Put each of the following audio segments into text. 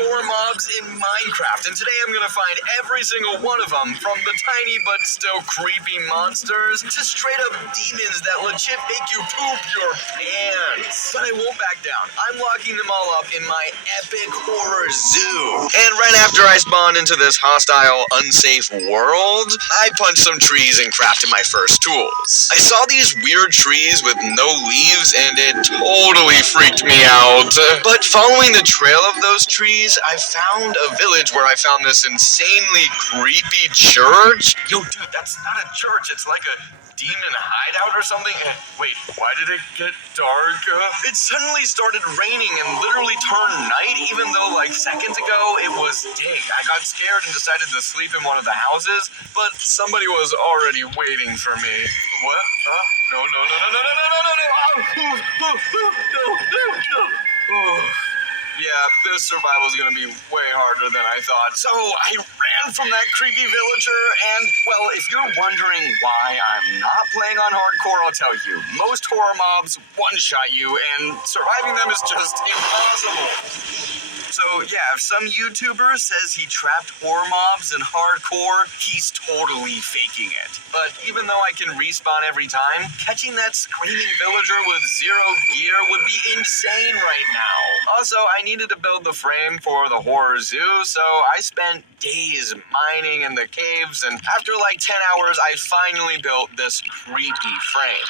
horror mobs in Minecraft, and today I'm gonna find every single one of them, from the tiny but still creepy monsters to straight up demons that legit make you poop your pants. But I won't back down. I'm locking them all up in my epic horror zoo. And right after I spawned into this hostile, unsafe world, I punched some trees and crafted my first tools. I saw these weird trees with no leaves, and it totally freaked me out. But following the trail of those trees, I found a village where I found this insanely creepy church. Yo, dude, that's not a church. It's like a demon hideout or something. Wait, why did it get dark? It suddenly started raining and literally turned night, even though like seconds ago it was day. I got scared and decided to sleep in one of the houses, but somebody was already waiting for me. What? No. Oh. Yeah, this survival is gonna be way harder than I thought. So I ran from that creepy villager, and, well, if you're wondering why I'm not playing on hardcore, I'll tell you. Most horror mobs one-shot you, and surviving them is just impossible. So yeah, if some YouTuber says he trapped horror mobs in hardcore, he's totally faking it. But even though I can respawn every time, catching that screaming villager with zero gear would be insane right now. Also, I needed to build the frame for the horror zoo, so I spent days mining in the caves, and after like 10 hours, I finally built this creepy frame.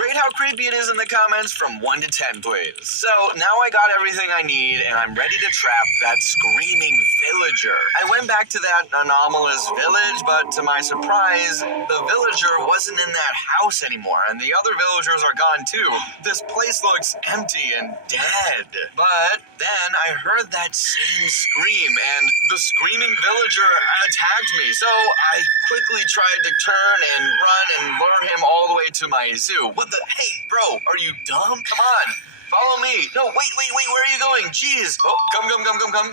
Rate how creepy it is in the comments from 1 to 10, please. So now I got everything I need, and I'm ready to trap that screaming villager. I went back to that anomalous village, but to my surprise, the villager wasn't in that house anymore, and the other villagers are gone too. This place looks empty and dead. But then I heard that same scream, and the screaming villager attacked me, so I quickly tried to turn and run and lure him all the way to my zoo. What the? Hey, bro, are you dumb? Come on. Follow me. No, wait, where are you going? Jeez. Oh, come.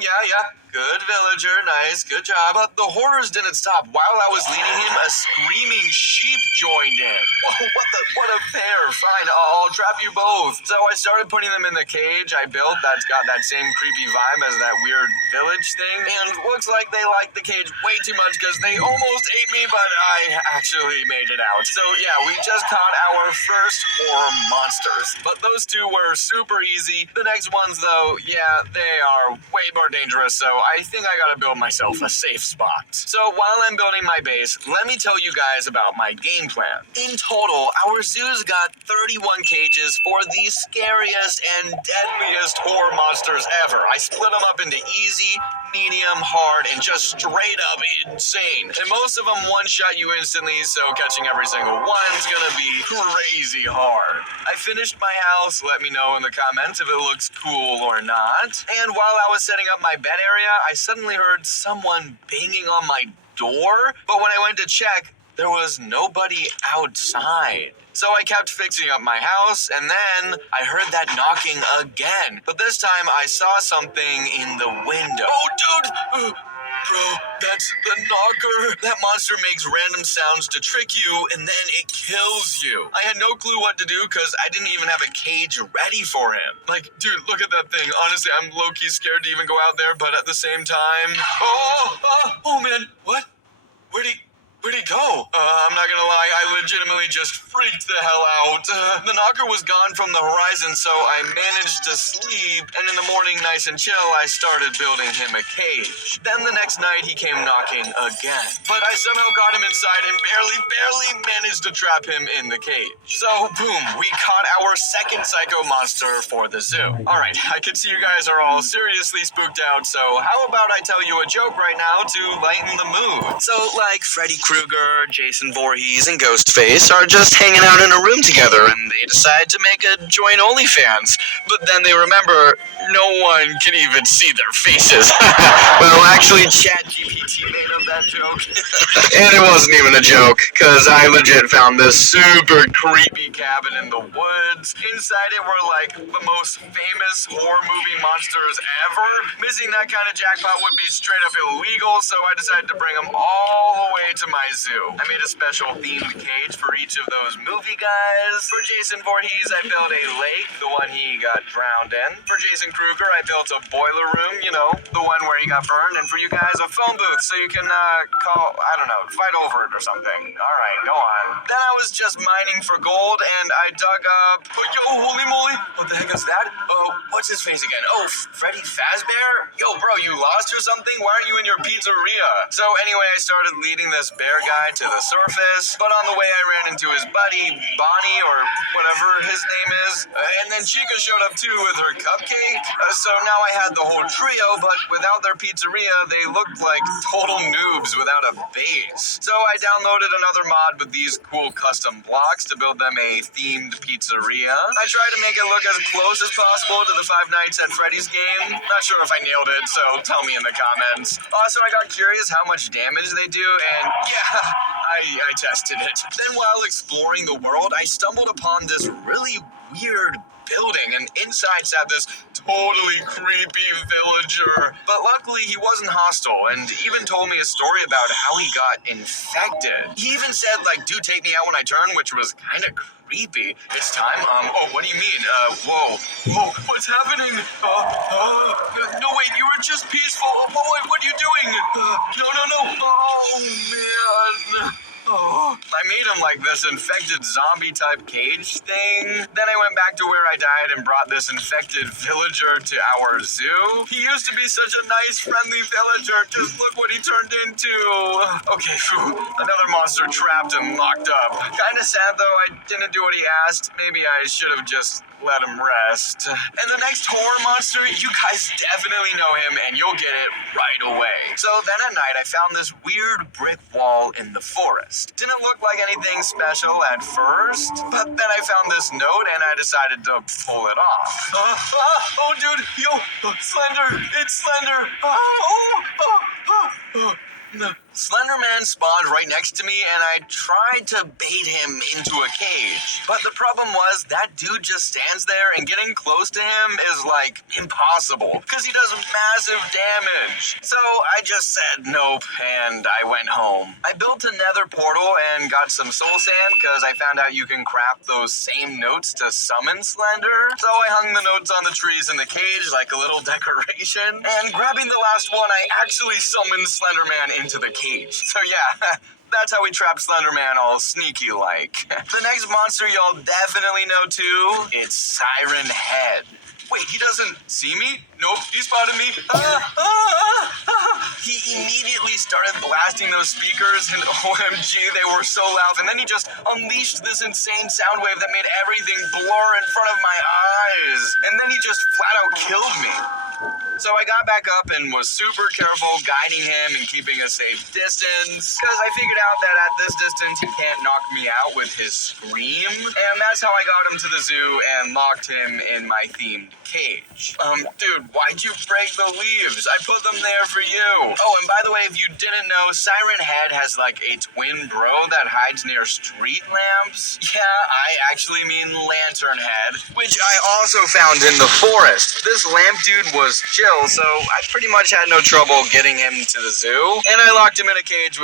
Yeah. Good villager, nice, good job. But the horrors didn't stop. While I was leading him, a screaming sheep joined in. Whoa, what a pair. Fine, I'll trap you both. So I started putting them in the cage I built that's got that same creepy vibe as that weird village thing. And looks like they like the cage way too much because they almost ate me, but I actually made it out. So yeah, we just caught our first horror monsters. But those two were super easy. The next ones, though, yeah, they are way more dangerous, so I think I gotta build myself a safe spot. So while I'm building my base, let me tell you guys about my game plan. In total, our zoo's got 31 cages for the scariest and deadliest horror monsters ever. I split them up into easy, medium, hard, and just straight up insane. And most of them one-shot you instantly, so catching every single one's gonna be crazy hard. I finished my house. Let me know in the comments if it looks cool or not. And while I was setting up my bed area, I suddenly heard someone banging on my door, but when I went to check, there was nobody outside. So I kept fixing up my house, and then I heard that knocking again. But this time I saw something in the window. Oh, dude! Bro, that's the knocker. That monster makes random sounds to trick you, and then it kills you. I had no clue what to do because I didn't even have a cage ready for him. Like, dude, look at that thing. Honestly, I'm low-key scared to even go out there, but at the same time... Oh man, what? Where'd he go? I'm not gonna lie, I legitimately just freaked the hell out. The knocker was gone from the horizon, so I managed to sleep, and in the morning, nice and chill, I started building him a cage. Then the next night, he came knocking again. But I somehow got him inside and barely managed to trap him in the cage. So, boom, we caught our second psycho monster for the zoo. Alright, I can see you guys are all seriously spooked out, so how about I tell you a joke right now to lighten the mood? So, like Freddy Krueger, Jason Voorhees, and Ghostface are just hanging out in a room together, and they decide to make a joint OnlyFans. But then they remember no one can even see their faces. Well, actually, ChatGPT made up that joke. And it wasn't even a joke, because I legit found this super creepy cabin in the woods. Inside it were like the most famous horror movie monsters ever. Missing that kind of jackpot would be straight up illegal, so I decided to bring them all the way to my zoo. I made a special themed cage for each of those movie guys. For Jason Voorhees, I built a lake, the one he got drowned in. For Jason Krueger, I built a boiler room, you know, the one where he got burned, and for you guys, a phone booth so you can call, I don't know, fight over it or something. All right, go on. Then I was just mining for gold, and I dug up. Oh, yo, holy moly! What the heck is that? What's his face again? Oh, Freddy Fazbear? Yo, bro, you lost or something? Why aren't you in your pizzeria? So anyway, I started leading this bear guy to the surface, but on the way I ran into his buddy, Bonnie, or whatever his name is, and then Chica showed up too with her cupcake. So now I had the whole trio, but without their pizzeria, they looked like total noobs without a base. So I downloaded another mod with these cool custom blocks to build them a themed pizzeria. I tried to make it look as close as possible to the Five Nights at Freddy's game. Not sure if I nailed it, so tell me in the comments. Also, I got curious how much damage they do, and yeah, I tested it. Then while exploring the world, I stumbled upon this really weird building, and inside sat this totally creepy villager. But luckily, he wasn't hostile, and even told me a story about how he got infected. He even said, like, dude, take me out when I turn, which was kind of creepy. It's time? Oh, what do you mean? Whoa, what's happening? No, wait, you were just peaceful. Wait, what are you doing? No. Oh, man. Oh, I made him like this infected zombie type cage thing. Then I went back to where I died and brought this infected villager to our zoo. He used to be such a nice, friendly villager. Just look what he turned into. Okay, another monster trapped and locked up. Kinda sad though, I didn't do what he asked. Maybe I should have just let him rest. And the next horror monster, you guys definitely know him and you'll get it right away. So then at night, I found this weird brick wall in the forest. Didn't look like anything special at first, but then I found this note and I decided to pull it off. Oh dude, yo, Slender, it's Slender. Slender Man spawned right next to me and I tried to bait him into a cage. But the problem was that dude just stands there and getting close to him is like impossible because he does massive damage. So I just said nope and I went home. I built a nether portal and got some soul sand because I found out you can craft those same notes to summon Slender. So I hung the notes on the trees in the cage like a little decoration. And grabbing the last one, I actually summoned Slender Man into the cage. So yeah, that's how we trap Slender Man all sneaky like. The next monster y'all definitely know too, it's Siren Head. Wait, he doesn't see me? Nope, he spotted me. He immediately started blasting those speakers and OMG, they were so loud. And then he just unleashed this insane sound wave that made everything blur in front of my eyes. And then he just flat out killed me. So I got back up and was super careful guiding him and keeping a safe distance because I figured out that at this distance he can't knock me out with his scream. And that's how I got him to the zoo and locked him in my themed cage. Dude, why'd you break the leaves? I put them there for you. Oh, and by the way, if you didn't know, Siren Head has like a twin bro that hides near street lamps. Yeah, I actually mean Lantern Head, which I also found in the forest. This lamp dude was chill, so I pretty much had no trouble getting him to the zoo. And I locked him in a cage with